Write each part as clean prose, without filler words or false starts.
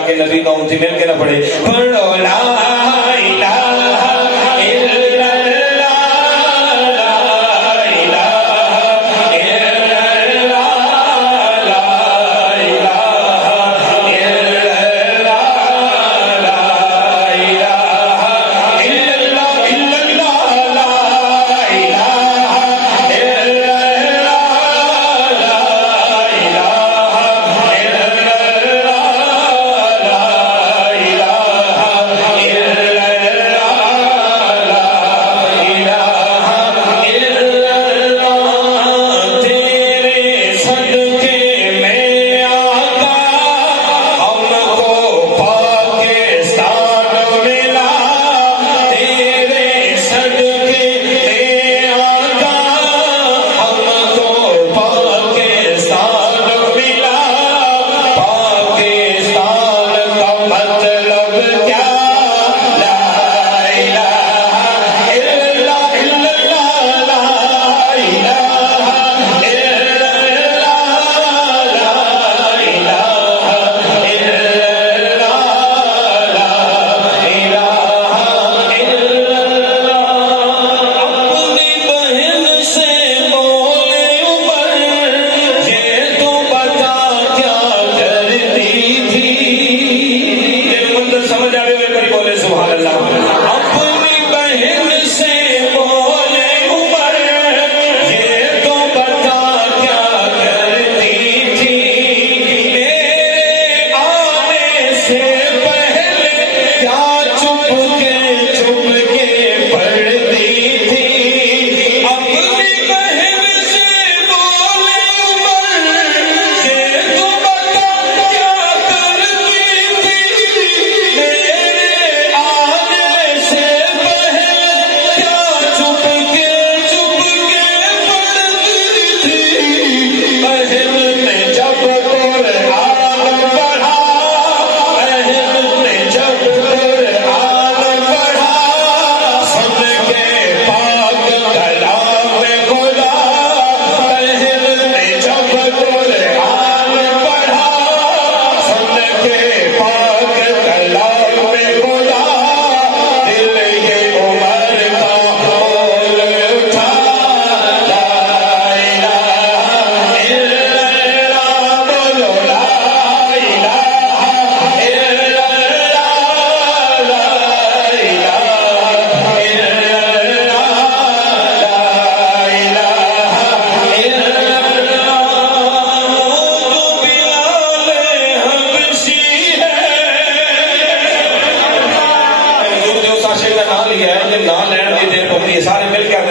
जाके नबी का उम्मती मिल के ना पढ़े। पढ़ो ला इलाहा इल्लल्लाह, ला इलाहा इल्लल्लाह, ला इलाहा इल्लल्लाह, ला इलाहा इल्लल्लाह, इल्लल्लाह, ला इलाहा इल्लल्लाह, ला इलाहा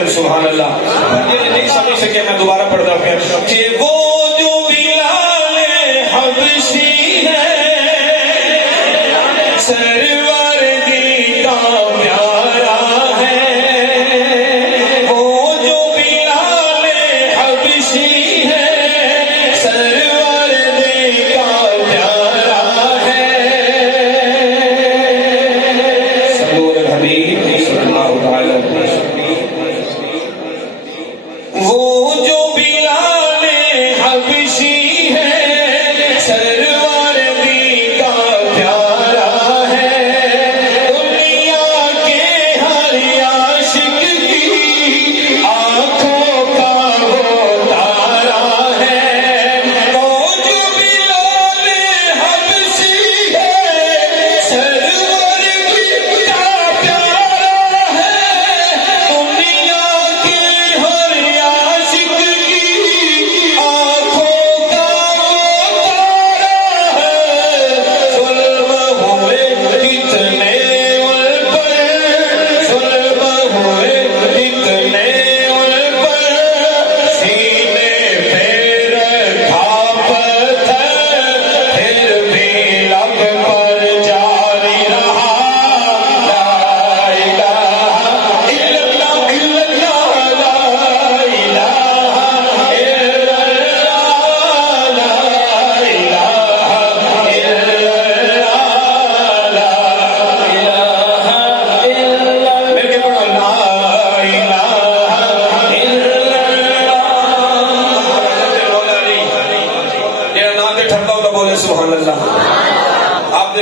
सुभान अल्लाह। नहीं समझ सके, मैं दोबारा पढ़ता हूँ कि वो जो बिलाल हबशी है सरवर दी का प्यारा है, वो जो बिलाल हबशी है सरवर दी का प्यारा है। सल्लल्लाहु अलैहि वसल्लम। वो जो बिलाल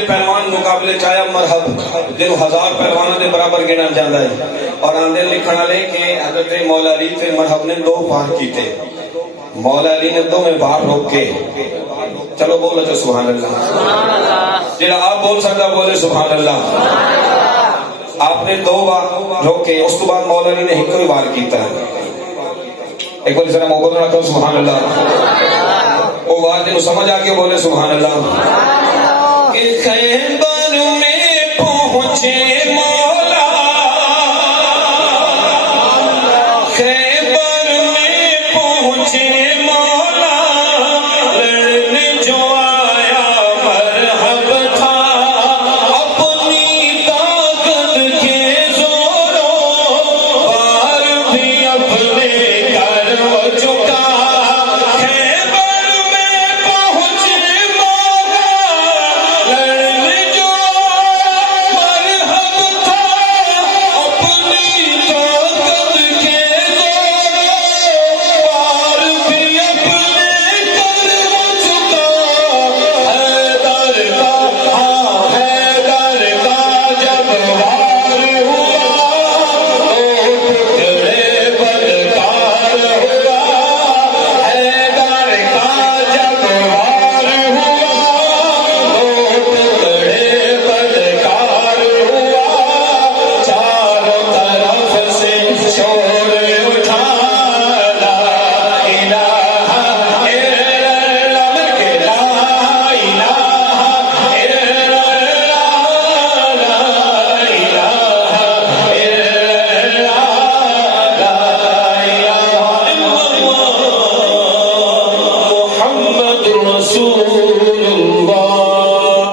पहलवान मुकाबले चाया मरहब जिन 1000 पहलवानों के बराबर गिना जाता है और आंदे लिखण वाले कि हजरत मौला अली ते मरहब ने 2 बार कीते। मौला अली ने 2 में बार रोक के, चलो बोलो तो सुभान अल्लाह। जेड़ा आप बोल सकता बोले सुभान अल्लाह। आपने 2 बार रोके, उस तो बाद मौला अली ने एक ही बार कीता। एक बार जरा मौका तो रखो सुभान अल्लाह। वो बात समझ आके बोले सुभान अल्लाह।